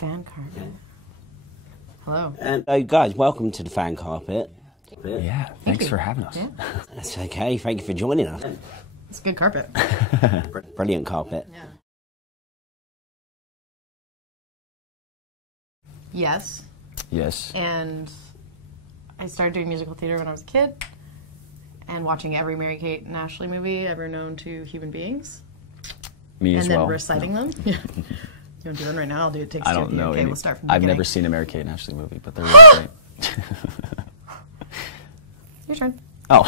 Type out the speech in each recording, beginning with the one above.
Fan carpet. Hello. And guys, welcome to the fan carpet. Yeah, thanks for having us. Yeah. That's okay. Thank you for joining us. It's a good carpet. Brilliant carpet. Yeah. Yes. Yes. And I started doing musical theater when I was a kid and watching every Mary-Kate and Ashley movie ever known to human beings. Me as well. And then reciting them. Yeah. You want to do one right now? I'll do it. Takes I don't know. Okay, we'll start from the I've beginning. never seen a Mary-Kate and Ashley movie, but they're really great. Your turn. Oh.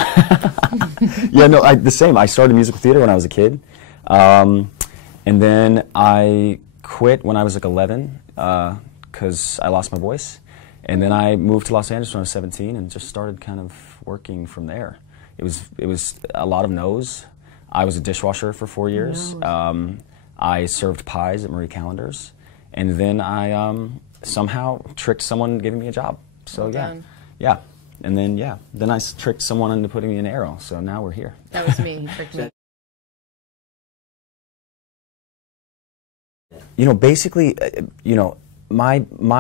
Yeah, no, the same. I started musical theater when I was a kid. And then I quit when I was like 11 because I lost my voice. And then I moved to Los Angeles when I was 17 and just started kind of working from there. It was a lot of no's. I was a dishwasher for 4 years. I served pies at Marie Callender's. And then I somehow tricked someone into giving me a job. So Well yeah. done. Yeah. And then, yeah, then I tricked someone into putting me in Arrow, so now we're here. That was me. He tricked me. You know, basically, you know, my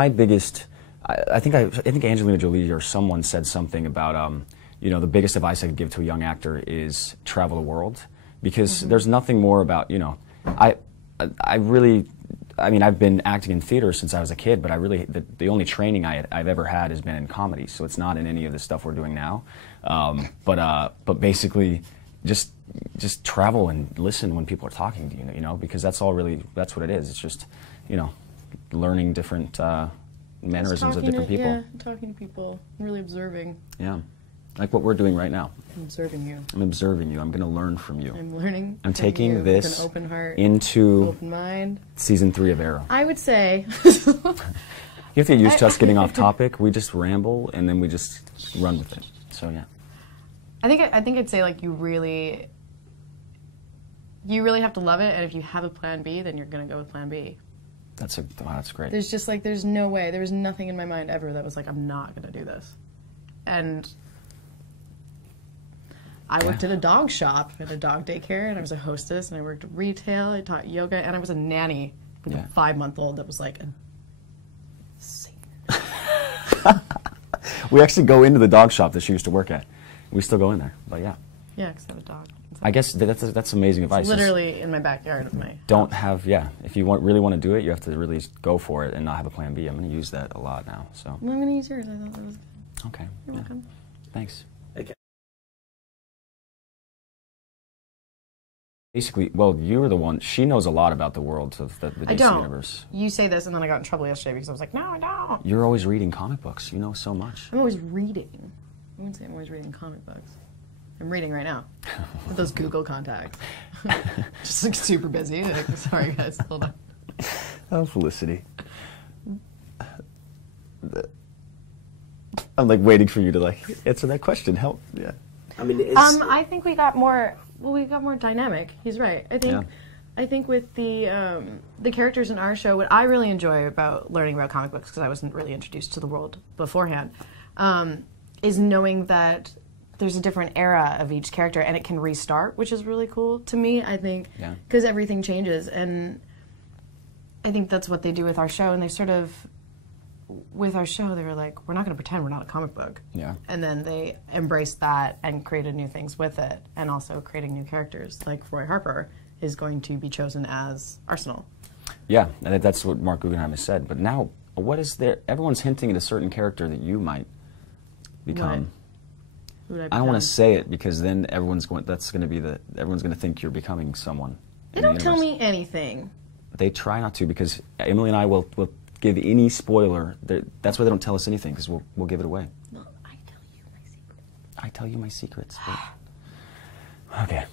biggest, I think Angelina Jolie or someone said something about, you know, the biggest advice I could give to a young actor is travel the world, because there's nothing more about, you know, I really, I mean, I've been acting in theater since I was a kid, but I really, the only training I've ever had has been in comedy, so it's not in any of the stuff we're doing now. But basically, just travel and listen when people are talking to you, you know, because that's what it is. It's just, you know, learning different mannerisms of different people. Yeah, talking to people, really observing. Yeah, like what we're doing right now. I'm observing you. I'm observing you. I'm going to learn from you. I'm learning. I'm from you taking with this an open heart, into open mind. season 3 of Arrow. I would say. You have to get used to us getting off topic. We just ramble and then we just run with it. So yeah. I think I'd say like you really have to love it, and if you have a plan B, then you're gonna go with plan B. Wow, that's great. There's just like there's no way. There was nothing in my mind ever that was like I'm not gonna do this, and I worked at a dog shop, at a dog daycare, and I was a hostess, and I worked retail, I taught yoga, and I was a nanny with a 5-month-old that was like a saint. We actually go into the dog shop that she used to work at. We still go in there, but yeah. Yeah, because I have a dog. I guess that's amazing advice. It's literally in my backyard of my Don't have, yeah, if you really want to do it, you have to really go for it and not have a plan B. I'm going to use that a lot now, so. Well, I'm going to use yours. I thought that was good. Okay. You're welcome. Thanks. Okay. Basically, well, you were the one, she knows a lot about the world of the DC I don't. universe. You say this, and then I got in trouble yesterday because I was like, no, I don't. You're always reading comic books. You know so much. I'm always reading. I wouldn't say I'm always reading comic books. I'm reading right now with those Google contacts. Just like super busy. Like, sorry, guys. Hold on. Oh, Felicity. I'm like waiting for you to like answer that question. Help. Yeah. I mean, it's, I think we got more. Well, we got more dynamic. He's right. I think with the characters in our show, what I really enjoy about learning about comic books, because I wasn't really introduced to the world beforehand, is knowing that there's a different era of each character and it can restart, which is really cool to me, I think, because everything changes. And I think that's what they do with our show. And they sort of, with our show, they were like, we're not going to pretend we're not a comic book. Yeah. And then they embraced that and created new things with it, and also creating new characters. Like Roy Harper is going to be chosen as Arsenal. Yeah, and that's what Mark Guggenheim has said. But now, what is there? Everyone's hinting at a certain character that you might become. I don't want to say it because then everyone's going. That's going to be everyone's going to think you're becoming someone. They don't tell me anything. They try not to, because Emily and I will give any spoiler. That's why they don't tell us anything, because we'll give it away. No, I tell you my secrets. I tell you my secrets. But, okay.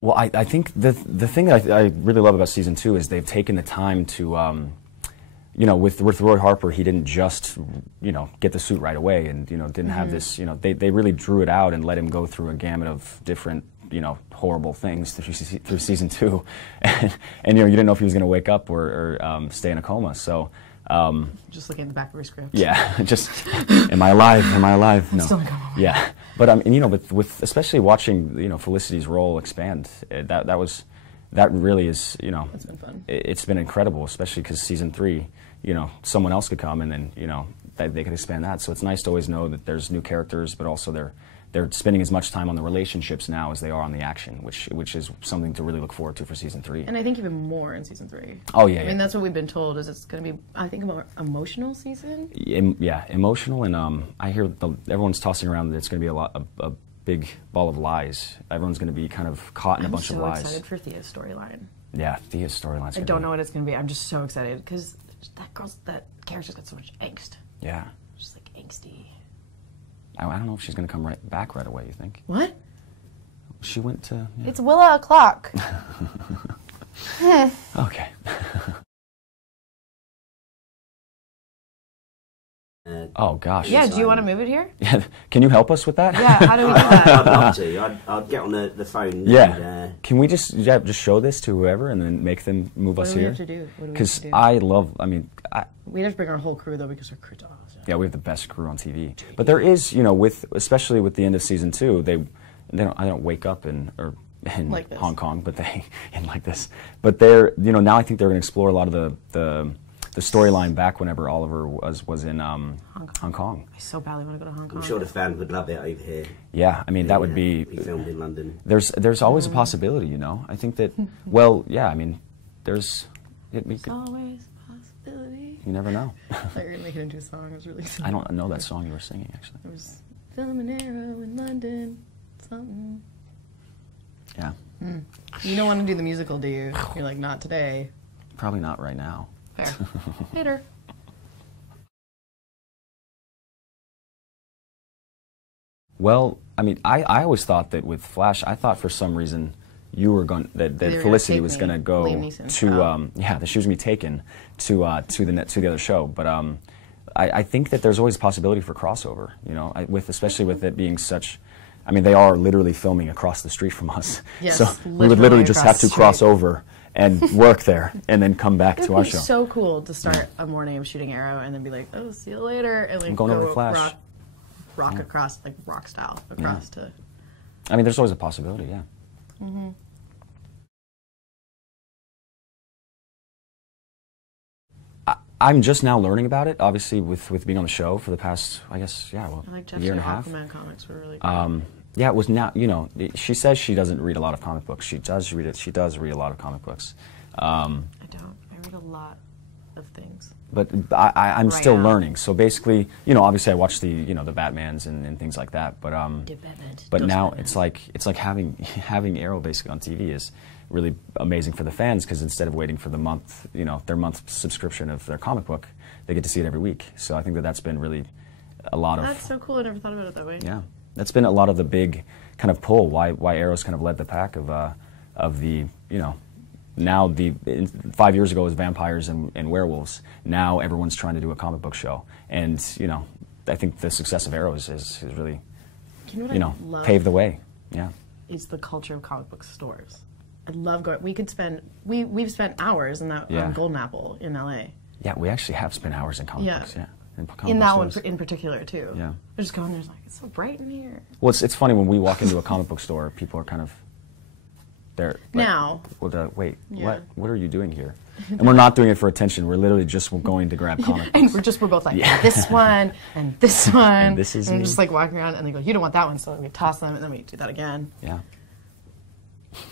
Well, I think the thing that I really love about season 2 is they've taken the time to. You know, with Roy Harper, he didn't just, you know, get the suit right away and, you know, didn't have this, you know, they really drew it out and let him go through a gamut of different, you know, horrible things through season 2. And you know, you didn't know if he was going to wake up or stay in a coma, so. Just looking at the back of your script. Yeah, just, am I alive? Am I alive? No. Still in a coma. Yeah, but, and, you know, with especially watching, you know, Felicity's role expand, that that really is, you know, It's been fun. It's been incredible, especially because season 3, you know, someone else could come and then, you know, they could expand that. So it's nice to always know that there's new characters, but also they're spending as much time on the relationships now as they are on the action, which is something to really look forward to for season 3. And I think even more in season 3. Oh yeah. I mean, that's what we've been told, is it's going to be, I think, a more emotional season. Yeah, emotional, and I hear everyone's tossing around that it's going to be a big ball of lies. Everyone's going to be kind of caught in a bunch of lies. I'm so excited for Thea's storyline. Yeah, Thea's storyline. I don't know what it's going to be. I'm just so excited because that character's got so much angst. Yeah. Just like angsty. I don't know if she's going to come back right away, you think? What? She went to... Yeah. It's Willa o'clock. Okay. Oh, gosh. Yeah, do you want to move it here? Yeah. Can you help us with that? Yeah, how do we do that? I'd love to. I'd get on the phone. Yeah. And, Can we just show this to whoever and then make them move us here? What do we have to do? Because I love, I mean... we have to bring our whole crew, though, because our crew's awesome. Yeah, we have the best crew on TV. But there is, you know, especially with the end of season 2, I don't wake up in like Hong Kong, but in like this. But they're, you know, now I think they're going to explore a lot of the storyline back whenever Oliver was in Hong Kong. I so badly want to go to Hong Kong. I'm sure the fans would love it over here. Yeah, I mean, that would be... filmed in London. There's always a possibility, you know? I think that, well, yeah, I mean, there's... There's always a possibility. You never know. I thought you were going to make it into a song. I was really excited. I don't know that song you were singing, actually. It was Film an Arrow in London, something. Yeah. You don't want to do the musical, do you? You're like, not today. Probably not right now. Fair. Later. Well, I mean, I always thought that with Flash, I thought for some reason you were going that Felicity was going to go to yeah, that she was going to be taken to the other show, but I think that there's always a possibility for crossover, you know, especially with it being such. I mean, they are literally filming across the street from us, yes, so we would literally just have to cross over and work there and then come back to our show. It's so cool to start a morning of shooting Arrow and then be like, oh, see you later, and like I'm going over to Flash. Rock across, like rock style, across to... I mean, there's always a possibility, yeah. Mm-hmm. I'm just now learning about it, obviously, with being on the show for the past, I guess, yeah, well, a year and a half. Aquaman comics were really good. Yeah, it was now, you know, she says she doesn't read a lot of comic books. She does read it. She does read a lot of comic books. I don't. I read a lot of things. But I'm still learning. So basically, you know, obviously I watch the Batmans and things like that. But now it's like having Arrow basically on TV is really amazing for the fans, because instead of waiting for the month, you know, their month subscription of their comic book, they get to see it every week. So I think that's been really a lot of... That's so cool. I never thought about it that way. Yeah. That's been a lot of the big kind of pull, why Arrow's kind of led the pack of the, you know, now 5 years ago it was vampires and werewolves. Now everyone's trying to do a comic book show. And, you know, I think the success of Arrow has really, you know, paved the way. Yeah. Is the culture of comic book stores. I love going. We've spent hours in that on Golden Apple in LA. Yeah, we actually have spent hours in comic books, yeah. In that one in particular, too. Yeah. I just go in there, it's like, it's so bright in here. Well, it's funny when we walk into a comic book store, people are kind of, they're like, now. Well, wait, what are you doing here? And we're not doing it for attention. We're literally just going to grab comic books. And we're both like, this one, and this one. And this is and we're just like walking around, and they go, you don't want that one, so we toss them, and then we do that again. Yeah.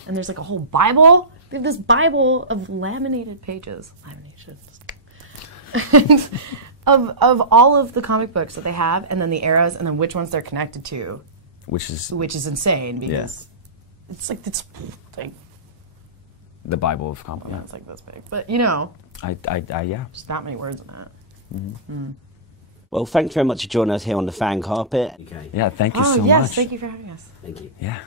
And there's like a whole Bible. We have this Bible of laminated pages. Of all of the comic books that they have, and then the eras, and then which ones they're connected to. Which is insane, because it's like the Bible of comic books. Yeah, it's like this big. But, you know. Yeah. There's not many words in that. Mm-hmm. Mm. Well, thank you very much for joining us here on the fan carpet. Yeah, thank you so much. Yes, thank you for having us. Thank you. Yeah.